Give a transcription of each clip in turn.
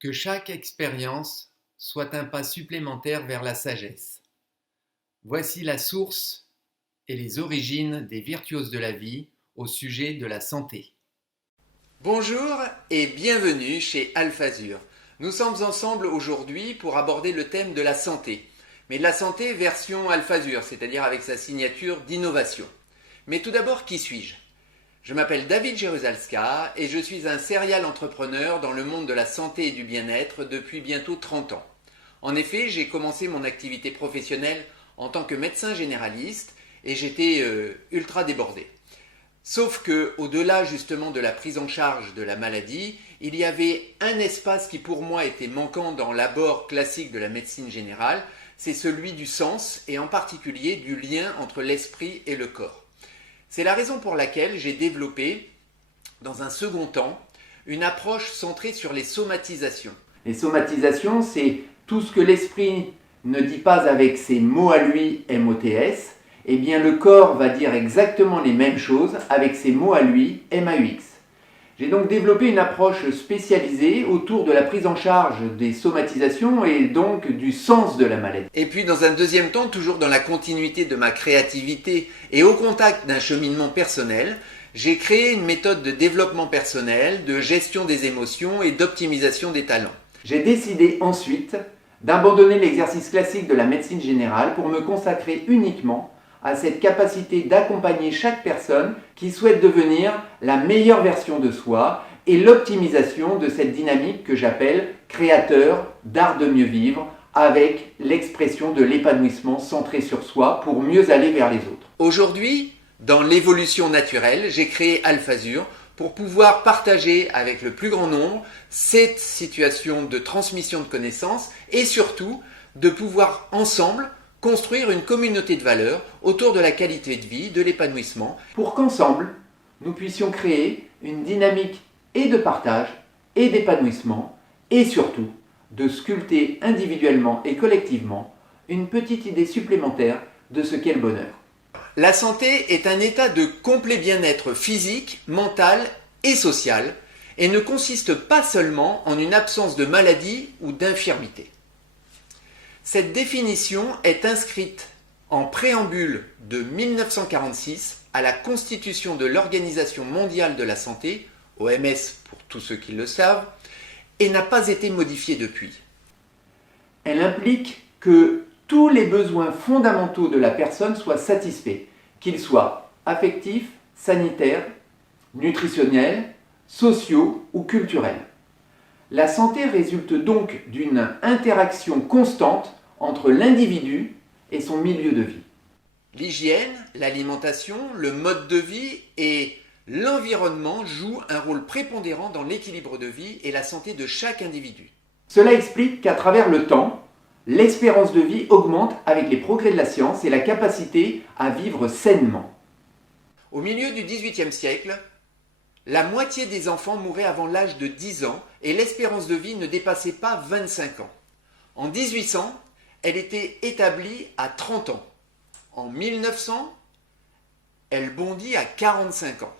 Que chaque expérience soit un pas supplémentaire vers la sagesse. Voici la source et les origines des virtuoses de la vie au sujet de la santé. Bonjour et bienvenue chez Alphazur. Nous sommes ensemble aujourd'hui pour aborder le thème de la santé. Mais de la santé version Alphazur, c'est-à-dire avec sa signature d'innovation. Mais tout d'abord, qui suis-je ? Je m'appelle David Jerusalska et je suis un serial entrepreneur dans le monde de la santé et du bien-être depuis bientôt 30 ans. En effet, j'ai commencé mon activité professionnelle en tant que médecin généraliste et j'étais ultra débordé. Sauf que, au-delà justement de la prise en charge de la maladie, il y avait un espace qui pour moi était manquant dans l'abord classique de la médecine générale, c'est celui du sens et en particulier du lien entre l'esprit et le corps. C'est la raison pour laquelle j'ai développé, dans un second temps, une approche centrée sur les somatisations. Les somatisations, c'est tout ce que l'esprit ne dit pas avec ses mots à lui, MOTS, eh bien le corps va dire exactement les mêmes choses avec ses mots à lui, MAUX. J'ai donc développé une approche spécialisée autour de la prise en charge des somatisations et donc du sens de la maladie. Et puis dans un deuxième temps, toujours dans la continuité de ma créativité et au contact d'un cheminement personnel, j'ai créé une méthode de développement personnel, de gestion des émotions et d'optimisation des talents. J'ai décidé ensuite d'abandonner l'exercice classique de la médecine générale pour me consacrer uniquement à cette capacité d'accompagner chaque personne qui souhaite devenir la meilleure version de soi et l'optimisation de cette dynamique que j'appelle créateur d'art de mieux vivre avec l'expression de l'épanouissement centré sur soi pour mieux aller vers les autres. Aujourd'hui, dans l'évolution naturelle, j'ai créé Alphazur pour pouvoir partager avec le plus grand nombre cette situation de transmission de connaissances et surtout de pouvoir ensemble construire une communauté de valeurs autour de la qualité de vie, de l'épanouissement. Pour qu'ensemble, nous puissions créer une dynamique et de partage et d'épanouissement et surtout de sculpter individuellement et collectivement une petite idée supplémentaire de ce qu'est le bonheur. La santé est un état de complet bien-être physique, mental et social et ne consiste pas seulement en une absence de maladie ou d'infirmité. Cette définition est inscrite en préambule de 1946 à la Constitution de l'Organisation mondiale de la santé, OMS pour tous ceux qui le savent, et n'a pas été modifiée depuis. Elle implique que tous les besoins fondamentaux de la personne soient satisfaits, qu'ils soient affectifs, sanitaires, nutritionnels, sociaux ou culturels. La santé résulte donc d'une interaction constante entre l'individu et son milieu de vie. L'hygiène, l'alimentation, le mode de vie et l'environnement jouent un rôle prépondérant dans l'équilibre de vie et la santé de chaque individu. Cela explique qu'à travers le temps, l'espérance de vie augmente avec les progrès de la science et la capacité à vivre sainement. Au milieu du XVIIIe siècle, la moitié des enfants mouraient avant l'âge de 10 ans et l'espérance de vie ne dépassait pas 25 ans. En 1800, elle était établie à 30 ans. En 1900, elle bondit à 45 ans.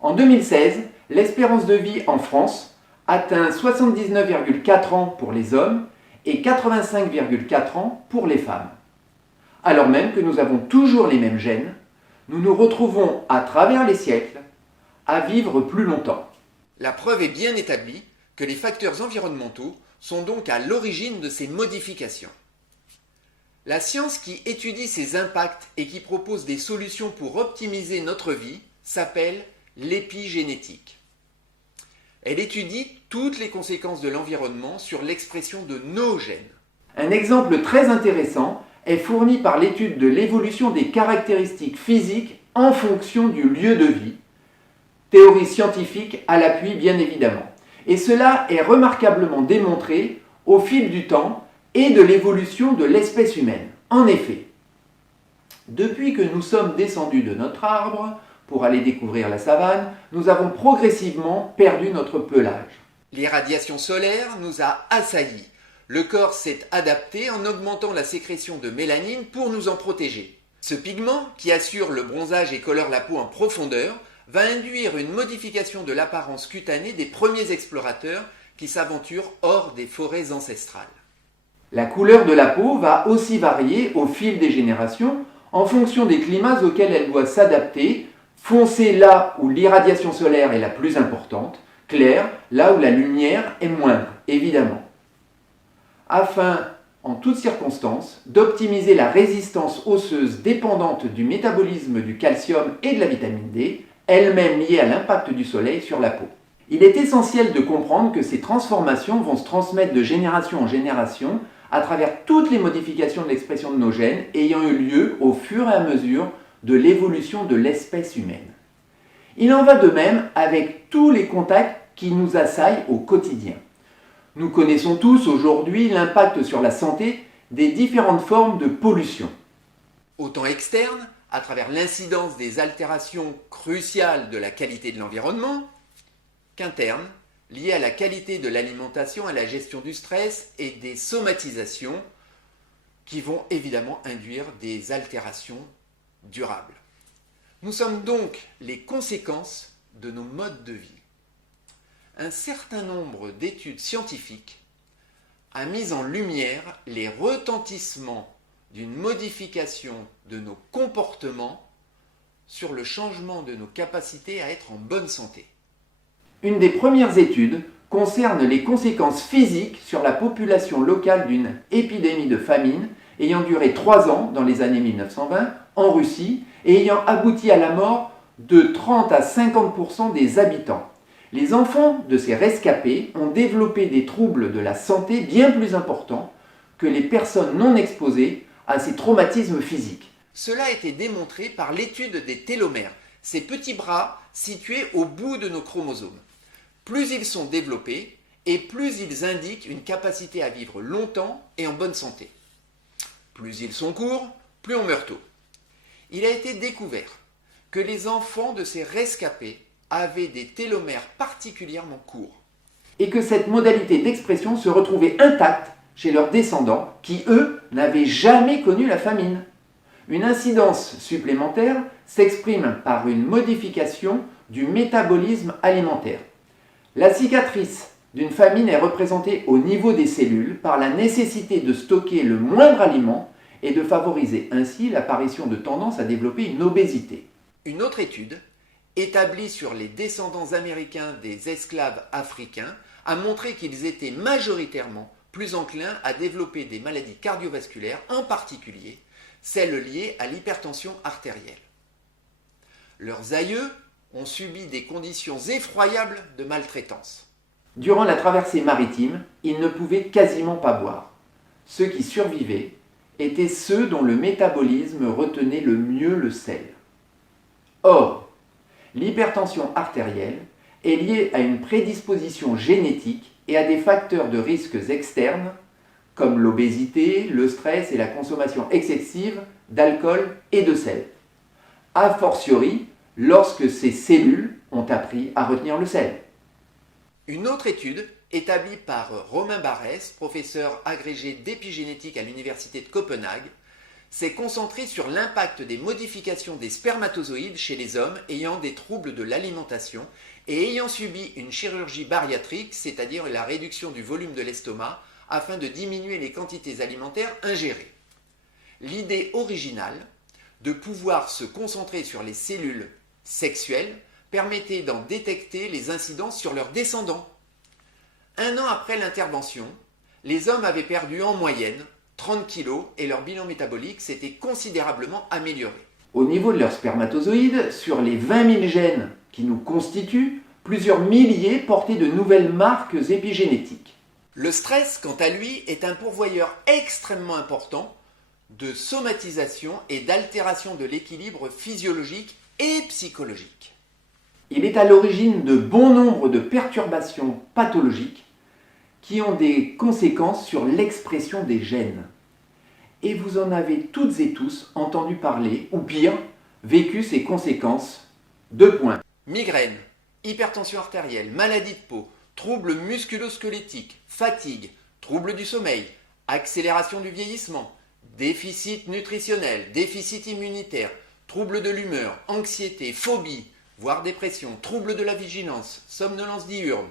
En 2016, l'espérance de vie en France atteint 79,4 ans pour les hommes et 85,4 ans pour les femmes. Alors même que nous avons toujours les mêmes gènes, nous nous retrouvons à travers les siècles à vivre plus longtemps. La preuve est bien établie que les facteurs environnementaux sont donc à l'origine de ces modifications. La science qui étudie ces impacts et qui propose des solutions pour optimiser notre vie s'appelle l'épigénétique. Elle étudie toutes les conséquences de l'environnement sur l'expression de nos gènes. Un exemple très intéressant est fourni par l'étude de l'évolution des caractéristiques physiques en fonction du lieu de vie, théorie scientifique à l'appui bien évidemment. Et cela est remarquablement démontré au fil du temps et de l'évolution de l'espèce humaine. En effet, depuis que nous sommes descendus de notre arbre pour aller découvrir la savane, nous avons progressivement perdu notre pelage. L'irradiation solaire nous a assaillis. Le corps s'est adapté en augmentant la sécrétion de mélanine pour nous en protéger. Ce pigment, qui assure le bronzage et colore la peau en profondeur, va induire une modification de l'apparence cutanée des premiers explorateurs qui s'aventurent hors des forêts ancestrales. La couleur de la peau va aussi varier au fil des générations en fonction des climats auxquels elle doit s'adapter, foncé là où l'irradiation solaire est la plus importante, clair là où la lumière est moindre, évidemment. Afin, en toutes circonstances, d'optimiser la résistance osseuse dépendante du métabolisme du calcium et de la vitamine D, elle-même liée à l'impact du soleil sur la peau. Il est essentiel de comprendre que ces transformations vont se transmettre de génération en génération à travers toutes les modifications de l'expression de nos gènes ayant eu lieu au fur et à mesure de l'évolution de l'espèce humaine. Il en va de même avec tous les contacts qui nous assaillent au quotidien. Nous connaissons tous aujourd'hui l'impact sur la santé des différentes formes de pollution. Autant externe, à travers l'incidence des altérations cruciales de la qualité de l'environnement, qu'interne, liées à la qualité de l'alimentation, à la gestion du stress et des somatisations qui vont évidemment induire des altérations durables. Nous sommes donc les conséquences de nos modes de vie. Un certain nombre d'études scientifiques a mis en lumière les retentissements d'une modification de nos comportements sur le changement de nos capacités à être en bonne santé. Une des premières études concerne les conséquences physiques sur la population locale d'une épidémie de famine ayant duré 3 ans dans les années 1920 en Russie et ayant abouti à la mort de 30 à 50% des habitants. Les enfants de ces rescapés ont développé des troubles de la santé bien plus importants que les personnes non exposées à ces traumatismes physiques. Cela a été démontré par l'étude des télomères, ces petits bras situés au bout de nos chromosomes. Plus ils sont développés et plus ils indiquent une capacité à vivre longtemps et en bonne santé. Plus ils sont courts, plus on meurt tôt. Il a été découvert que les enfants de ces rescapés avaient des télomères particulièrement courts. Et que cette modalité d'expression se retrouvait intacte chez leurs descendants qui, eux, n'avaient jamais connu la famine. Une incidence supplémentaire s'exprime par une modification du métabolisme alimentaire. La cicatrice d'une famine est représentée au niveau des cellules par la nécessité de stocker le moindre aliment et de favoriser ainsi l'apparition de tendances à développer une obésité. Une autre étude, établie sur les descendants américains des esclaves africains, a montré qu'ils étaient majoritairement plus enclins à développer des maladies cardiovasculaires, en particulier celles liées à l'hypertension artérielle. Leurs aïeux ont subi des conditions effroyables de maltraitance. Durant la traversée maritime, ils ne pouvaient quasiment pas boire. Ceux qui survivaient étaient ceux dont le métabolisme retenait le mieux le sel. Or, l'hypertension artérielle est liée à une prédisposition génétique et à des facteurs de risques externes comme l'obésité, le stress et la consommation excessive d'alcool et de sel. A fortiori, lorsque ces cellules ont appris à retenir le sel. Une autre étude, établie par Romain Barès, professeur agrégé d'épigénétique à l'université de Copenhague, s'est concentrée sur l'impact des modifications des spermatozoïdes chez les hommes ayant des troubles de l'alimentation et ayant subi une chirurgie bariatrique, c'est-à-dire la réduction du volume de l'estomac, afin de diminuer les quantités alimentaires ingérées. L'idée originale de pouvoir se concentrer sur les cellules sexuelles permettait d'en détecter les incidences sur leurs descendants. 1 an après l'intervention, les hommes avaient perdu en moyenne 30 kg et leur bilan métabolique s'était considérablement amélioré. Au niveau de leurs spermatozoïdes, sur les 20 000 gènes qui nous constituent, plusieurs milliers portaient de nouvelles marques épigénétiques. Le stress, quant à lui, est un pourvoyeur extrêmement important de somatisation et d'altération de l'équilibre physiologique et psychologique. Il est à l'origine de bon nombre de perturbations pathologiques qui ont des conséquences sur l'expression des gènes. Et vous en avez toutes et tous entendu parler, ou pire, vécu ces conséquences. 2 points. Migraine, hypertension artérielle, maladie de peau, troubles musculo-squelettiques, fatigue, troubles du sommeil, accélération du vieillissement, déficit nutritionnel, déficit immunitaire, troubles de l'humeur, anxiété, phobie, voire dépression, troubles de la vigilance, somnolence diurne,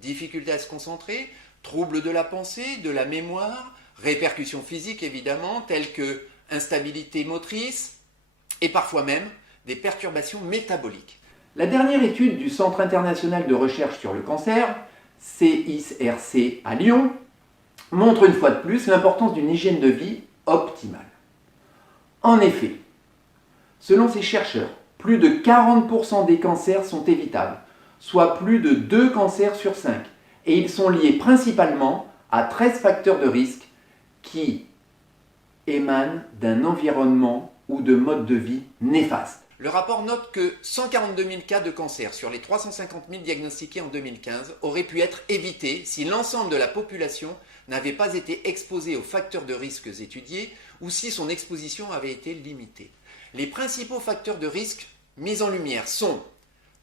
difficulté à se concentrer, troubles de la pensée, de la mémoire, répercussions physiques évidemment, telles que instabilité motrice et parfois même des perturbations métaboliques. La dernière étude du Centre international de recherche sur le cancer, CIRC à Lyon, montre une fois de plus l'importance d'une hygiène de vie optimale. En effet, selon ces chercheurs, plus de 40% des cancers sont évitables, soit plus de 2 cancers sur 5, et ils sont liés principalement à 13 facteurs de risque qui émanent d'un environnement ou de mode de vie néfaste. Le rapport note que 142 000 cas de cancer sur les 350 000 diagnostiqués en 2015 auraient pu être évités si l'ensemble de la population n'avait pas été exposée aux facteurs de risque étudiés ou si son exposition avait été limitée. Les principaux facteurs de risque mis en lumière sont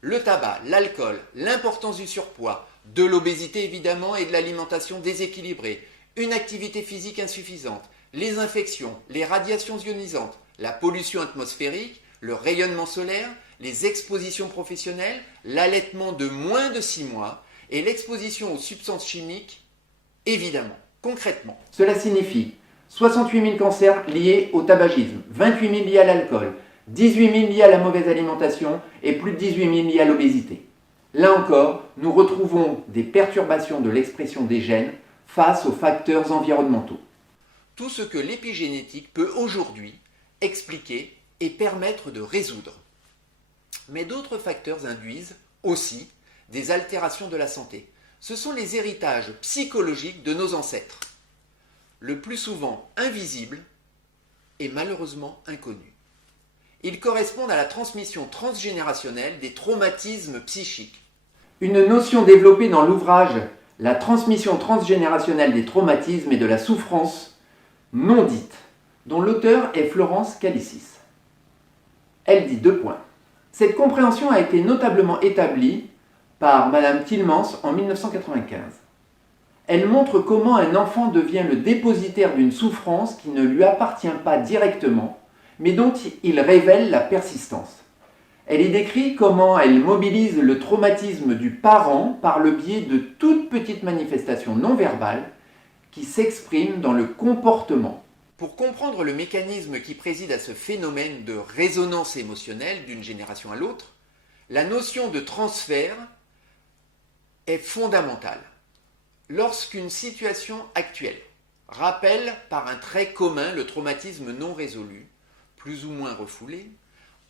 le tabac, l'alcool, l'importance du surpoids, de l'obésité évidemment et de l'alimentation déséquilibrée, une activité physique insuffisante, les infections, les radiations ionisantes, la pollution atmosphérique, le rayonnement solaire, les expositions professionnelles, l'allaitement de moins de 6 mois et l'exposition aux substances chimiques, évidemment, concrètement. Cela signifie 68 000 cancers liés au tabagisme, 28 000 liés à l'alcool, 18 000 liés à la mauvaise alimentation et plus de 18 000 liés à l'obésité. Là encore, nous retrouvons des perturbations de l'expression des gènes face aux facteurs environnementaux. Tout ce que l'épigénétique peut aujourd'hui expliquer et permettre de résoudre. Mais d'autres facteurs induisent aussi des altérations de la santé. Ce sont les héritages psychologiques de nos ancêtres, le plus souvent invisibles et malheureusement inconnus. Ils correspondent à la transmission transgénérationnelle des traumatismes psychiques. Une notion développée dans l'ouvrage « La transmission transgénérationnelle des traumatismes et de la souffrance non dite », dont l'auteur est Florence Calicis. Elle dit 2 points. Cette compréhension a été notablement établie par Madame Tillmans en 1995. Elle montre comment un enfant devient le dépositaire d'une souffrance qui ne lui appartient pas directement, mais dont il révèle la persistance. Elle y décrit comment elle mobilise le traumatisme du parent par le biais de toutes petites manifestations non verbales qui s'expriment dans le comportement. Pour comprendre le mécanisme qui préside à ce phénomène de résonance émotionnelle d'une génération à l'autre, la notion de transfert est fondamentale. Lorsqu'une situation actuelle rappelle par un trait commun le traumatisme non résolu, plus ou moins refoulé,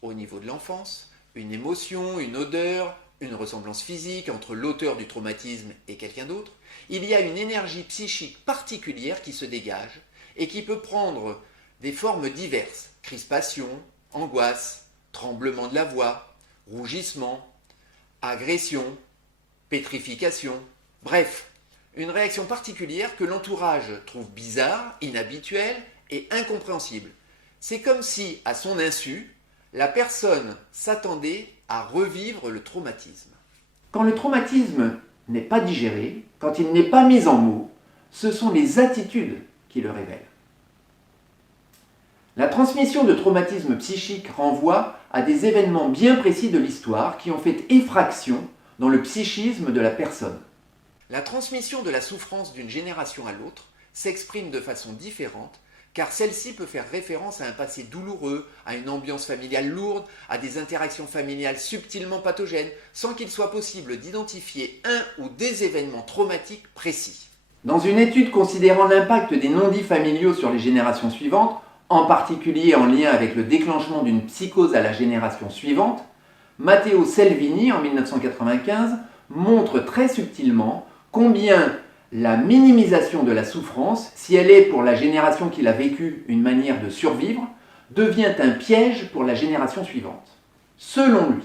au niveau de l'enfance, une émotion, une odeur, une ressemblance physique entre l'auteur du traumatisme et quelqu'un d'autre, il y a une énergie psychique particulière qui se dégage et qui peut prendre des formes diverses, crispation, angoisse, tremblement de la voix, rougissement, agression, pétrification, bref, une réaction particulière que l'entourage trouve bizarre, inhabituelle et incompréhensible. C'est comme si, à son insu, la personne s'attendait à revivre le traumatisme. Quand le traumatisme n'est pas digéré, quand il n'est pas mis en mots, ce sont les attitudes qui le révèlent. La transmission de traumatisme psychique renvoie à des événements bien précis de l'histoire qui ont fait effraction dans le psychisme de la personne. La transmission de la souffrance d'une génération à l'autre s'exprime de façon différente car celle-ci peut faire référence à un passé douloureux, à une ambiance familiale lourde, à des interactions familiales subtilement pathogènes, sans qu'il soit possible d'identifier un ou des événements traumatiques précis. Dans une étude considérant l'impact des non-dits familiaux sur les générations suivantes, en particulier en lien avec le déclenchement d'une psychose à la génération suivante, Matteo Salvini, en 1995, montre très subtilement combien la minimisation de la souffrance, si elle est pour la génération qui l'a vécue une manière de survivre, devient un piège pour la génération suivante. Selon lui,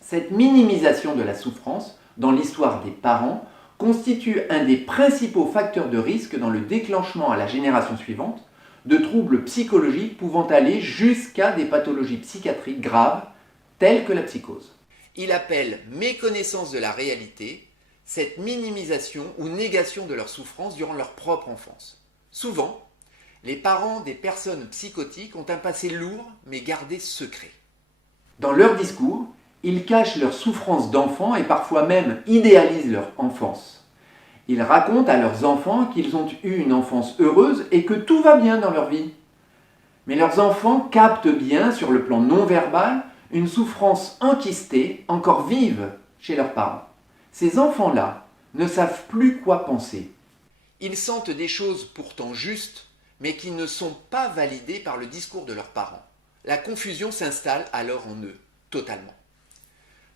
cette minimisation de la souffrance dans l'histoire des parents constitue un des principaux facteurs de risque dans le déclenchement à la génération suivante de troubles psychologiques pouvant aller jusqu'à des pathologies psychiatriques graves telles que la psychose. Il appelle méconnaissance de la réalité cette minimisation ou négation de leur souffrance durant leur propre enfance. Souvent, les parents des personnes psychotiques ont un passé lourd mais gardé secret. Dans leur discours, Ils cachent leurs souffrances d'enfants et parfois même idéalisent leur enfance. Ils racontent à leurs enfants qu'ils ont eu une enfance heureuse et que tout va bien dans leur vie. Mais leurs enfants captent bien, sur le plan non-verbal, une souffrance enquistée, encore vive chez leurs parents. Ces enfants-là ne savent plus quoi penser. Ils sentent des choses pourtant justes, mais qui ne sont pas validées par le discours de leurs parents. La confusion s'installe alors en eux, totalement.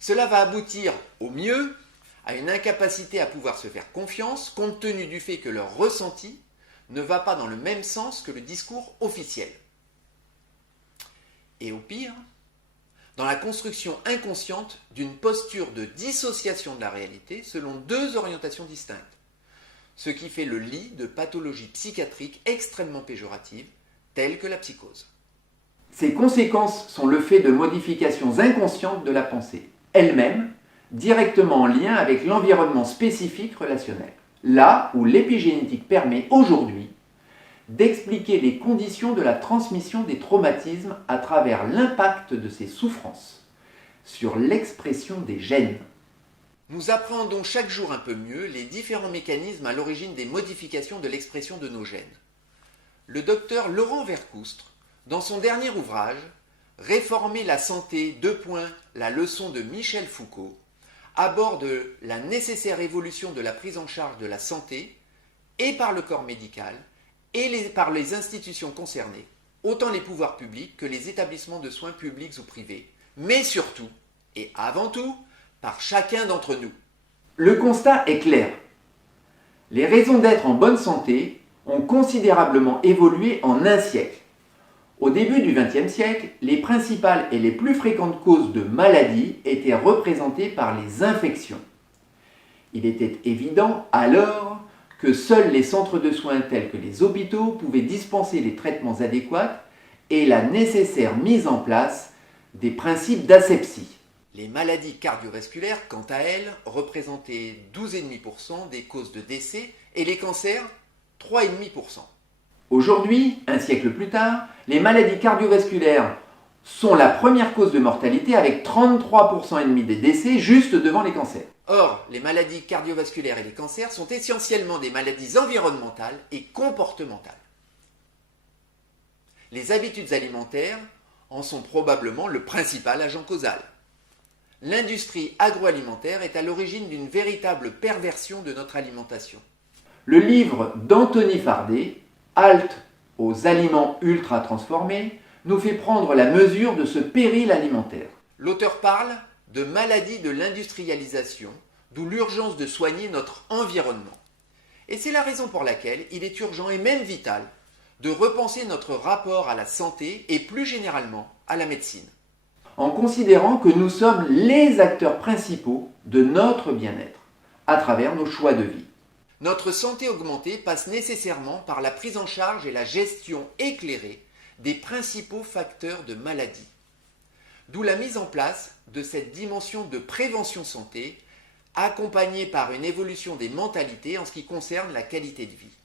Cela va aboutir, au mieux, à une incapacité à pouvoir se faire confiance, compte tenu du fait que leur ressenti ne va pas dans le même sens que le discours officiel. Et au pire, dans la construction inconsciente d'une posture de dissociation de la réalité selon deux orientations distinctes, ce qui fait le lit de pathologies psychiatriques extrêmement péjoratives, telles que la psychose. Ces conséquences sont le fait de modifications inconscientes de la pensée, elle-même directement en lien avec l'environnement spécifique relationnel. Là où l'épigénétique permet aujourd'hui d'expliquer les conditions de la transmission des traumatismes à travers l'impact de ces souffrances sur l'expression des gènes. Nous appréhendons chaque jour un peu mieux les différents mécanismes à l'origine des modifications de l'expression de nos gènes. Le docteur Laurent Vercoustre, dans son dernier ouvrage « Réformer la santé, la leçon de Michel Foucault », aborde la nécessaire évolution de la prise en charge de la santé et par le corps médical et par les institutions concernées, autant les pouvoirs publics que les établissements de soins publics ou privés, mais surtout, et avant tout, par chacun d'entre nous. Le constat est clair. Les raisons d'être en bonne santé ont considérablement évolué en un siècle. Au début du XXe siècle, les principales et les plus fréquentes causes de maladies étaient représentées par les infections. Il était évident alors que seuls les centres de soins tels que les hôpitaux pouvaient dispenser les traitements adéquats et la nécessaire mise en place des principes d'asepsie. Les maladies cardiovasculaires, quant à elles, représentaient 12,5% des causes de décès et les cancers, 3,5%. Aujourd'hui, un siècle plus tard, les maladies cardiovasculaires sont la première cause de mortalité avec 33,5% des décès juste devant les cancers. Or, les maladies cardiovasculaires et les cancers sont essentiellement des maladies environnementales et comportementales. Les habitudes alimentaires en sont probablement le principal agent causal. L'industrie agroalimentaire est à l'origine d'une véritable perversion de notre alimentation. Le livre d'Anthony Fardet, Halte aux aliments ultra transformés, nous fait prendre la mesure de ce péril alimentaire. L'auteur parle de maladie de l'industrialisation, d'où l'urgence de soigner notre environnement. Et c'est la raison pour laquelle il est urgent et même vital de repenser notre rapport à la santé et plus généralement à la médecine. En considérant que nous sommes les acteurs principaux de notre bien-être, à travers nos choix de vie. Notre santé augmentée passe nécessairement par la prise en charge et la gestion éclairée des principaux facteurs de maladie. D'où la mise en place de cette dimension de prévention santé, accompagnée par une évolution des mentalités en ce qui concerne la qualité de vie.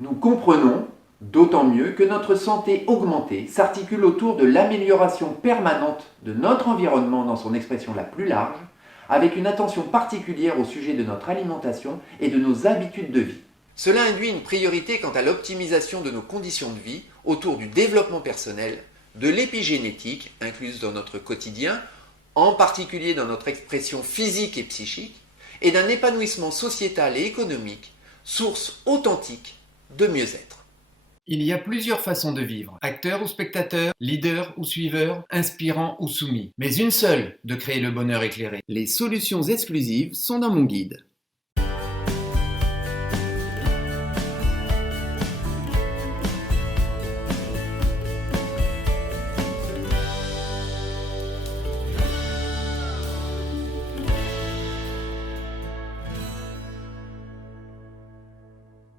Nous comprenons d'autant mieux que notre santé augmentée s'articule autour de l'amélioration permanente de notre environnement dans son expression la plus large, avec une attention particulière au sujet de notre alimentation et de nos habitudes de vie. Cela induit une priorité quant à l'optimisation de nos conditions de vie autour du développement personnel, de l'épigénétique, incluse dans notre quotidien, en particulier dans notre expression physique et psychique, et d'un épanouissement sociétal et économique, source authentique de mieux-être. Il y a plusieurs façons de vivre, acteur ou spectateur, leader ou suiveur, inspirant ou soumis. Mais une seule, de créer le bonheur éclairé. Les solutions exclusives sont dans mon guide.